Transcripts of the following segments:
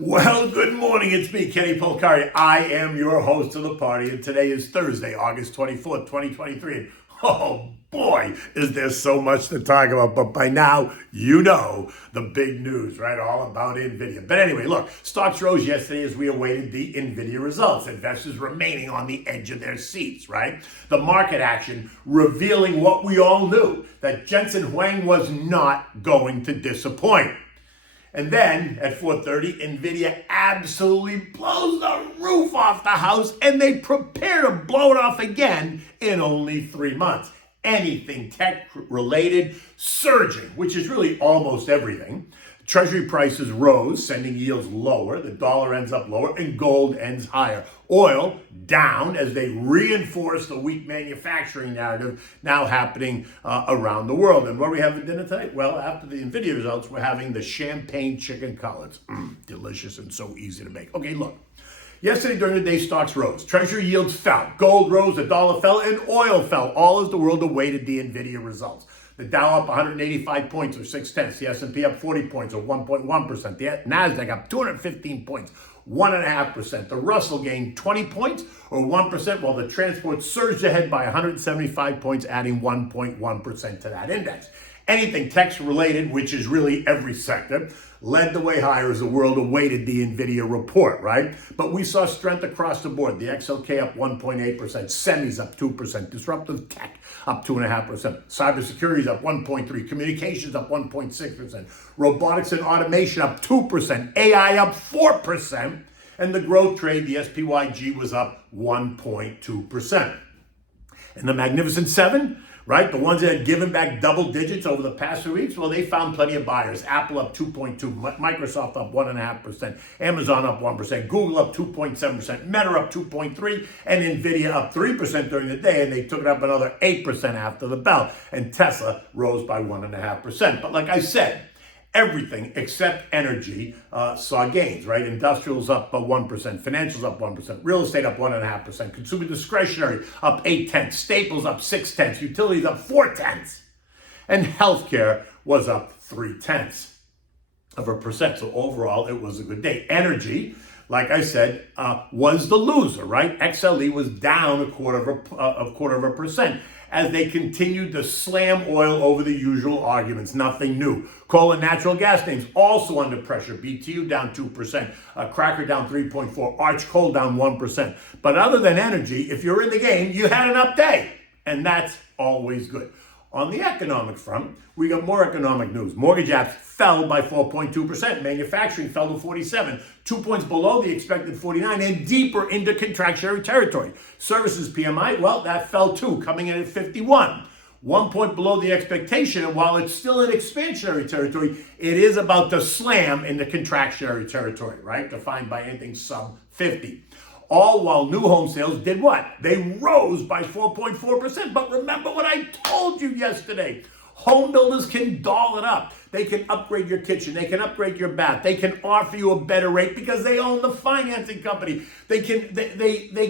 Well, good morning. It's me, Kenny Polcari. I am your host of the party, and today is Thursday, August 24th, 2023. And oh boy, is there so much to talk about. But by now, you know the big news, right? All about Nvidia. But anyway, look, stocks rose yesterday as we awaited the Nvidia results. Investors remaining on the edge of their seats, right? The market action revealing what we all knew, that Jensen Huang was not going to disappoint. And then at 4:30, Nvidia absolutely blows the roof off the house, and they prepare to blow it off again in only 3 months. Anything tech related surging, which is really almost everything. Treasury prices rose, sending yields lower. The dollar ends up lower, and gold ends higher. Oil down as they reinforce the weak manufacturing narrative now happening around the world. And what are we having for dinner tonight? Well, after the Nvidia results, we're having the champagne chicken cutlets. Delicious and so easy to make. Okay, look. Yesterday during the day, stocks rose. Treasury yields fell. Gold rose, the dollar fell, and oil fell, all as the world awaited the Nvidia results. The Dow up 185 points, or 0.6. The S&P up 40 points, or 1.1%. The Nasdaq up 215 points, 1.5%. The Russell gained 20 points, or 1%, while the transport surged ahead by 175 points, adding 1.1% to that index. Anything tech-related, which is really every sector, led the way higher as the world awaited the Nvidia report, right? But we saw strength across the board. The XLK up 1.8%, semis up 2%, disruptive tech up 2.5%, cybersecurity up 1.3%, communications up 1.6%, robotics and automation up 2%, AI up 4%, and the growth trade, the SPYG, was up 1.2%. And the Magnificent Seven, right? The ones that had given back double digits over the past few weeks, well, they found plenty of buyers. Apple up 2.2%, Microsoft up 1.5%, Amazon up 1%, Google up 2.7%, Meta up 2.3%, and Nvidia up 3% during the day, and they took it up another 8% after the bell. And Tesla rose by 1.5%. But like I said, everything except energy saw gains, right? Industrials up 1%, financials up 1%, real estate up 1.5%, consumer discretionary up 0.8%, staples up 0.6%, utilities up 0.4%, and healthcare was up 0.3%. So overall, it was a good day. Energy, like I said, was the loser, right? XLE was down a quarter of a percent as they continued to slam oil over the usual arguments. Nothing new. Coal and natural gas names also under pressure. BTU down 2%, Cracker down 3.4%, Arch Coal down 1%. But other than energy, if you're in the game, you had an up day, and that's always good. On the economic front, we got more economic news. Mortgage apps fell by 4.2%. Manufacturing fell to 47, 2 points below the expected 49, and deeper into contractionary territory. Services PMI, well, that fell too, coming in at 51. 1 point below the expectation, and while it's still in expansionary territory, it is about to slam into contractionary territory, right? Defined by anything sub 50. All while new home sales did what? They rose by 4.4%. But remember what I told you yesterday. Home builders can doll it up. They can upgrade your kitchen. They can upgrade your bath. They can offer you a better rate because they own the financing company. They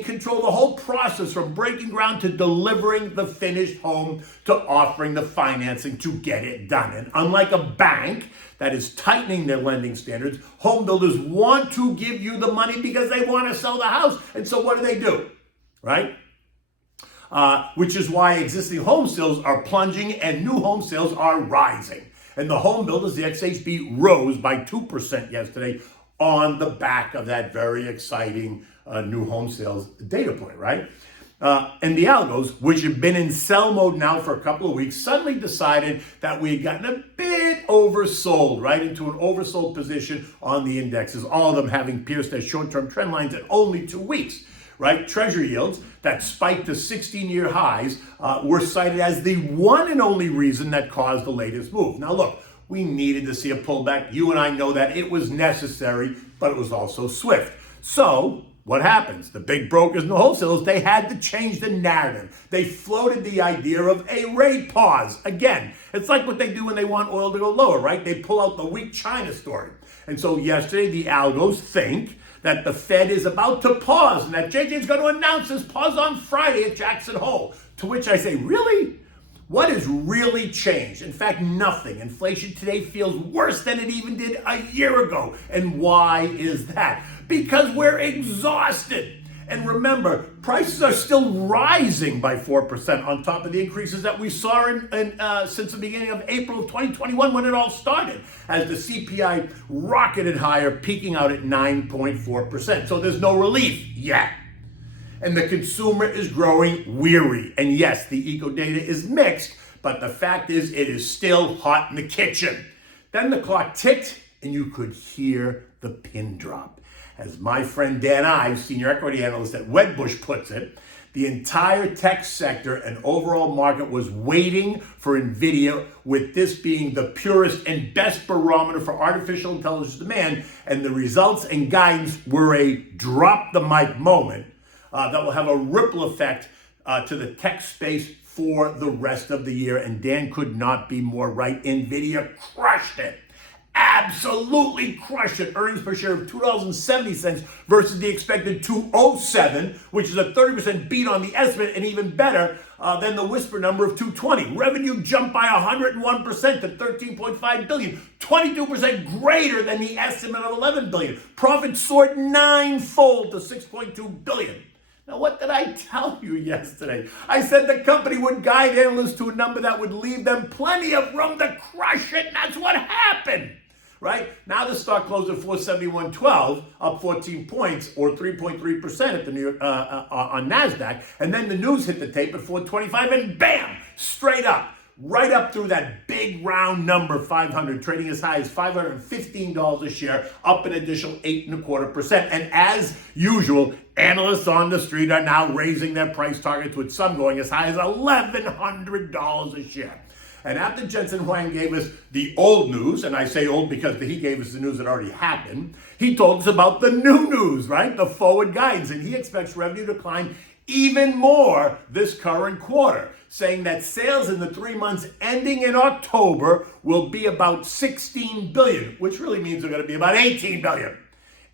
control the whole process from breaking ground to delivering the finished home to offering the financing to get it done. And unlike a bank that is tightening their lending standards, home builders want to give you the money because they want to sell the house. And so what do? Right? Which is why existing home sales are plunging and new home sales are rising. And the home builders, the XHB, rose by 2% yesterday on the back of that very exciting new home sales data point, right? And the algos, which have been in sell mode now for a couple of weeks, suddenly decided that we had gotten a bit oversold, right, into an oversold position on the indexes, all of them having pierced their short-term trend lines in only 2 weeks. Right? Treasury yields that spiked to 16-year highs were cited as the one and only reason that caused the latest move. Now, look, we needed to see a pullback. You and I know that it was necessary, but it was also swift. So what happens? The big brokers and the wholesalers, they had to change the narrative. They floated the idea of a rate pause. Again, it's like what they do when they want oil to go lower, right? They pull out the weak China story. And so yesterday, the algos think that the Fed is about to pause and that JJ is going to announce his pause on Friday at Jackson Hole. To which I say, really? What has really changed? In fact, nothing. Inflation today feels worse than it even did a year ago. And why is that? Because we're exhausted. And remember, prices are still rising by 4% on top of the increases that we saw since the beginning of April of 2021 when it all started, as the CPI rocketed higher, peaking out at 9.4%. So there's no relief yet. And the consumer is growing weary. And yes, the eco data is mixed, but the fact is it is still hot in the kitchen. Then the clock ticked and you could hear the pin drop. As my friend Dan Ives, senior equity analyst at Wedbush, puts it, the entire tech sector and overall market was waiting for Nvidia, with this being the purest and best barometer for artificial intelligence demand, and the results and guidance were a drop the mic moment that will have a ripple effect to the tech space for the rest of the year. And Dan could not be more right. Nvidia crushed it. Absolutely crushed it. Earnings per share of $2.70 versus the expected $2.07, which is a 30% beat on the estimate, and even better than the whisper number of $2.20. Revenue jumped by 101% to $13.5 billion, 22% greater than the estimate of $11 billion. Profit soared ninefold to $6.2 billion. Now, what did I tell you yesterday? I said the company would guide analysts to a number that would leave them plenty of room to crush it, and that's what happened. Right? Now the stock closed at 471.12, up 14 points or 3.3% at the New York on NASDAQ. And then the news hit the tape at 425 and bam, straight up, right up through that big round number 500, trading as high as $515 a share, up an additional 8.25%. And as usual, analysts on the street are now raising their price targets, with some going as high as $1,100 a share. And after Jensen Huang gave us the old news, and I say old because he gave us the news that already happened, he told us about the new news, right? The forward guidance. And he expects revenue to climb even more this current quarter, saying that sales in the 3 months ending in October will be about $16 billion, which really means they're going to be about $18 billion.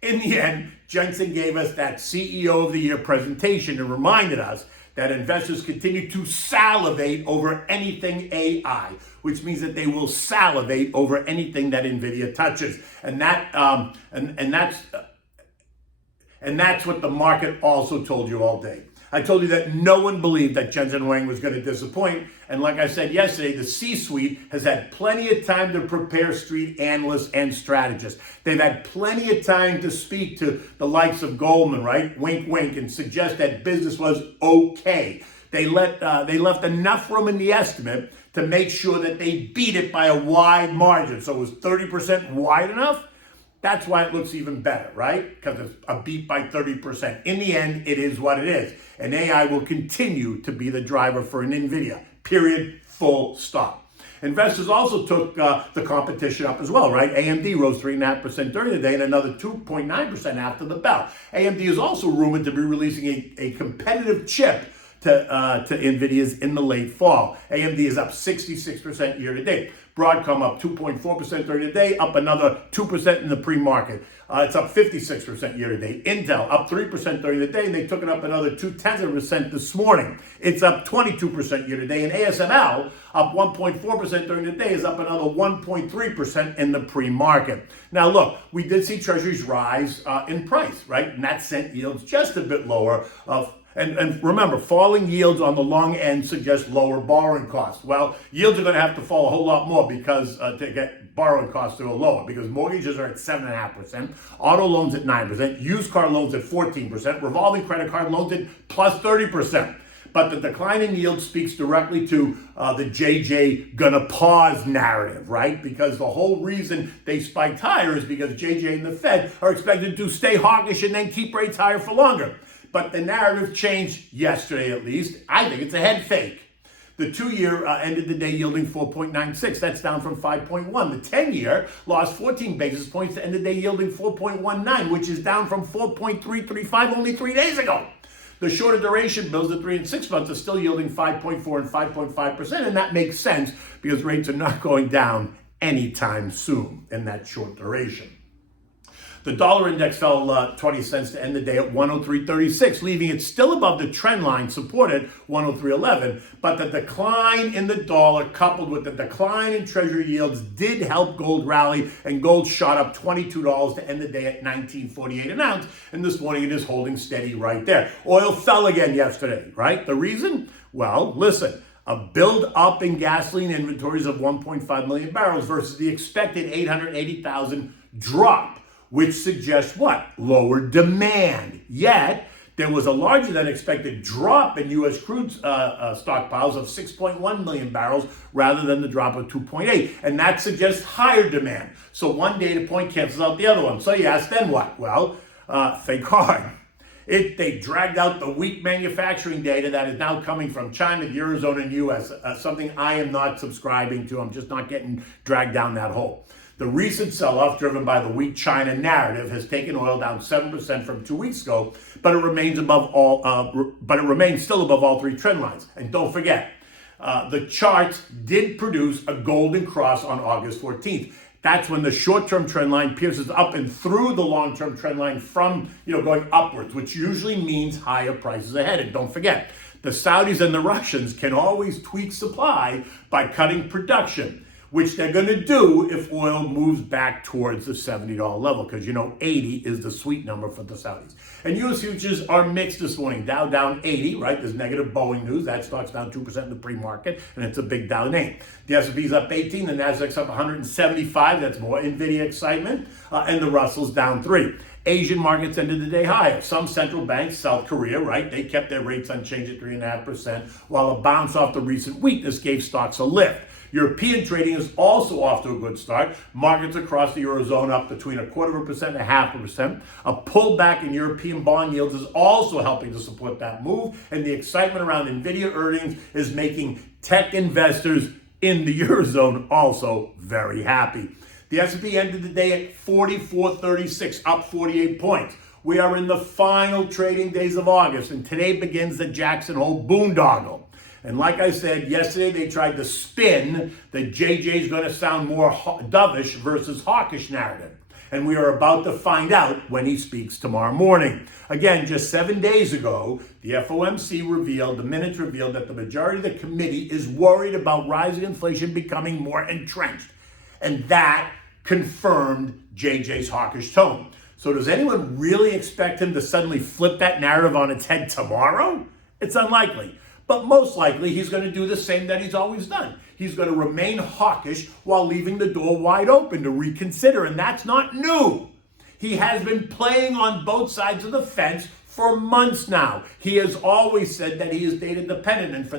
In the end, Jensen gave us that CEO of the Year presentation and reminded us that investors continue to salivate over anything AI, which means that they will salivate over anything that Nvidia touches, and that's what the market also told you all day. I told you that no one believed that Jensen Huang was going to disappoint. And like I said yesterday, the C-suite has had plenty of time to prepare street analysts and strategists. They've had plenty of time to speak to the likes of Goldman, right? Wink, wink, and suggest that business was okay. They left enough room in the estimate to make sure that they beat it by a wide margin. So it was 30% wide enough. That's why it looks even better, right? Because it's a beat by 30%. In the end, it is what it is. And AI will continue to be the driver for an Nvidia, period, full stop. Investors also took the competition up as well, right? AMD rose 3.5% during the day and another 2.9% after the bell. AMD is also rumored to be releasing a competitive chip to NVIDIA's in the late fall. AMD is up 66% year to date. Broadcom up 2.4% during the day, up another 2% in the pre-market. It's up 56% year to date. Intel up 3% during the day, and they took it up another 0.2% this morning. It's up 22% year to date, and ASML up 1.4% during the day is up another 1.3% in the pre-market. Now look, we did see treasuries rise in price, right? And that sent yields just a bit lower. And remember, falling yields on the long end suggest lower borrowing costs. Well, yields are going to have to fall a whole lot more because to get borrowing costs to go lower, because mortgages are at 7.5%, auto loans at 9%, used car loans at 14%, revolving credit card loans at plus 30%. But the decline in yield speaks directly to the JJ gonna pause narrative, right? Because the whole reason they spiked higher is because JJ and the Fed are expected to stay hawkish and then keep rates higher for longer. But the narrative changed yesterday, at least. I think it's a head fake. The 2-year ended the day yielding 4.96. That's down from 5.1. The 10-year lost 14 basis points to end the day yielding 4.19, which is down from 4.335 only 3 days ago. The shorter duration bills at 3 and 6 months are still yielding 5.4 and 5.5%, and that makes sense because rates are not going down anytime soon in that short duration. The dollar index fell 20 cents to end the day at 103.36, leaving it still above the trend line supported 103.11. But the decline in the dollar coupled with the decline in treasury yields did help gold rally, and gold shot up $22 to end the day at $19.48 an ounce. And this morning it is holding steady right there. Oil fell again yesterday, right? The reason? Well, listen. A build up in gasoline inventories of 1.5 million barrels versus the expected 880,000 drop, which suggests what? Lower demand. Yet, there was a larger than expected drop in U.S. crude stockpiles of 6.1 million barrels rather than the drop of 2.8. And that suggests higher demand. So one data point cancels out the other one. So you ask, then what? Well, thank God. They dragged out the weak manufacturing data that is now coming from China, the Eurozone, and U.S., something I am not subscribing to. I'm just not getting dragged down that hole. The recent sell-off, driven by the weak China narrative, has taken oil down 7% from 2 weeks ago, but it remains still above all three trend lines. And don't forget, the charts did produce a golden cross on August 14th. That's when the short-term trend line pierces up and through the long-term trend line from, going upwards, which usually means higher prices ahead. And don't forget, the Saudis and the Russians can always tweak supply by cutting production, which they're going to do if oil moves back towards the $70 level, because 80 is the sweet number for the Saudis. And U.S. futures are mixed this morning. Dow down 80, right? There's negative Boeing news. That stock's down 2% in the pre-market, and it's a big Dow name. The S&P's up 18, the Nasdaq's up 175. That's more Nvidia excitement, and the Russell's down 3. Asian markets ended the day higher. Some central banks, South Korea, right, they kept their rates unchanged at 3.5%, while a bounce off the recent weakness gave stocks a lift. European trading is also off to a good start. Markets across the Eurozone up between 0.25% and 0.5%. A pullback in European bond yields is also helping to support that move. And the excitement around Nvidia earnings is making tech investors in the Eurozone also very happy. The S&P ended the day at 4436, up 48 points. We are in the final trading days of August, and today begins the Jackson Hole boondoggle. And like I said, yesterday they tried to spin that JJ's going to sound more dovish versus hawkish narrative. And we are about to find out when he speaks tomorrow morning. Again, just 7 days ago, the FOMC revealed that the majority of the committee is worried about rising inflation becoming more entrenched. And that confirmed JJ's hawkish tone. So does anyone really expect him to suddenly flip that narrative on its head tomorrow? It's unlikely. But most likely, he's going to do the same that he's always done. He's going to remain hawkish while leaving the door wide open to reconsider. And that's not new. He has been playing on both sides of the fence for months now. He has always said that he is data dependent. And for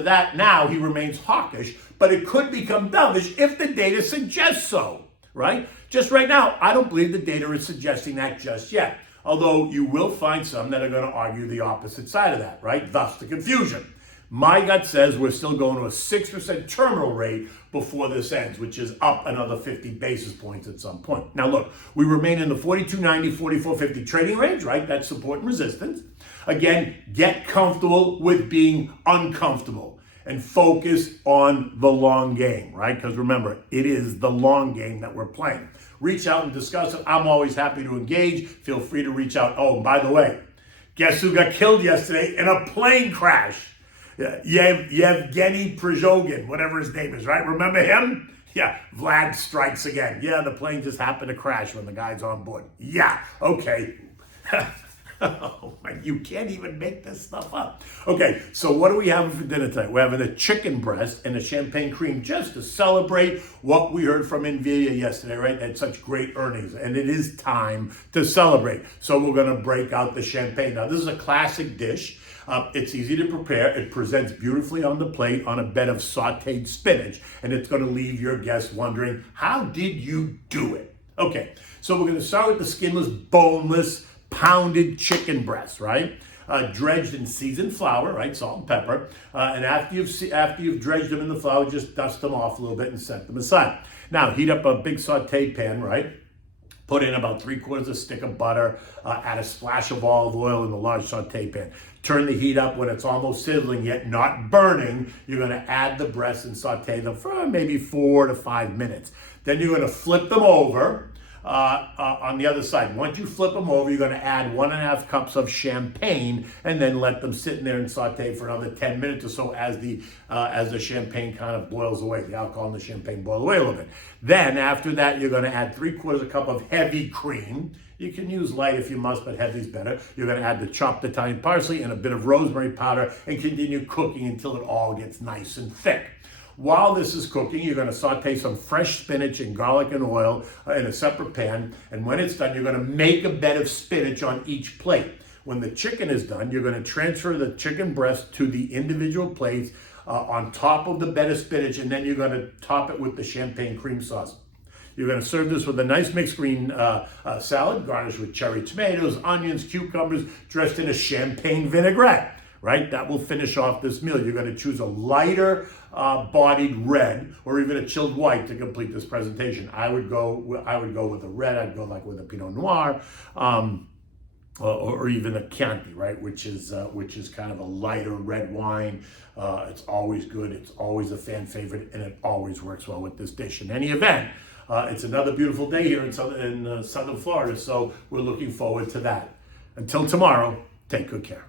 that now, he remains hawkish. But it could become dovish if the data suggests so, right? Just right now, I don't believe the data is suggesting that just yet. Although you will find some that are going to argue the opposite side of that, right? Thus the confusion. My gut says we're still going to a 6% terminal rate before this ends, which is up another 50 basis points at some point. Now look, we remain in the 42.90, 44.50 trading range, right? That's support and resistance. Again, get comfortable with being uncomfortable and focus on the long game, right? Because remember, it is the long game that we're playing. Reach out and discuss it. I'm always happy to engage. Feel free to reach out. Oh, and by the way, guess who got killed yesterday in a plane crash? Yevgeny Prigozhin, whatever his name is, right? Remember him? Yeah, Vlad strikes again. Yeah, the plane just happened to crash when the guy's on board. Yeah, okay. Oh, you can't even make this stuff up. Okay, so what are we having for dinner tonight? We're having a chicken breast and a champagne cream just to celebrate what we heard from Nvidia yesterday, right? They had such great earnings, and it is time to celebrate. So we're going to break out the champagne. Now, this is a classic dish. It's easy to prepare. It presents beautifully on the plate on a bed of sauteed spinach, and it's going to leave your guests wondering, how did you do it? Okay, so we're going to start with the skinless, boneless, pounded chicken breast, right? Dredged in seasoned flour, right? Salt and pepper. And after you've dredged them in the flour, just dust them off a little bit and set them aside. Now, heat up a big saute pan, right? Put in about 3/4 stick of butter, add a splash of olive oil in the large saute pan. Turn the heat up when it's almost sizzling yet not burning. You're going to add the breasts and saute them for maybe 4 to 5 minutes. Then you're going to flip them over. on the other side. Once you flip them over, you're going to add 1.5 cups of champagne and then let them sit in there and saute for another 10 minutes or so as the champagne kind of boils away. The alcohol in the champagne boil away a little bit. Then after that, you're going to add 3/4 cup of heavy cream. You can use light if you must, but heavy's better. You're going to add the chopped Italian parsley and a bit of rosemary powder and continue cooking until it all gets nice and thick. While this is cooking, you're going to saute some fresh spinach and garlic and oil in a separate pan. And when it's done, you're going to make a bed of spinach on each plate. When the chicken is done, you're going to transfer the chicken breast to the individual plates on top of the bed of spinach, and then you're going to top it with the champagne cream sauce. You're going to serve this with a nice mixed green salad, garnished with cherry tomatoes, onions, cucumbers, dressed in a champagne vinaigrette. Right? That will finish off this meal. You're going to choose a lighter bodied red or even a chilled white to complete this presentation. I would go with a red. I'd go like with a Pinot Noir or even a Chianti, right? Which is kind of a lighter red wine. It's always good. It's always a fan favorite, and it always works well with this dish. In any event, it's another beautiful day here in southern Florida, so we're looking forward to that. Until tomorrow, take good care.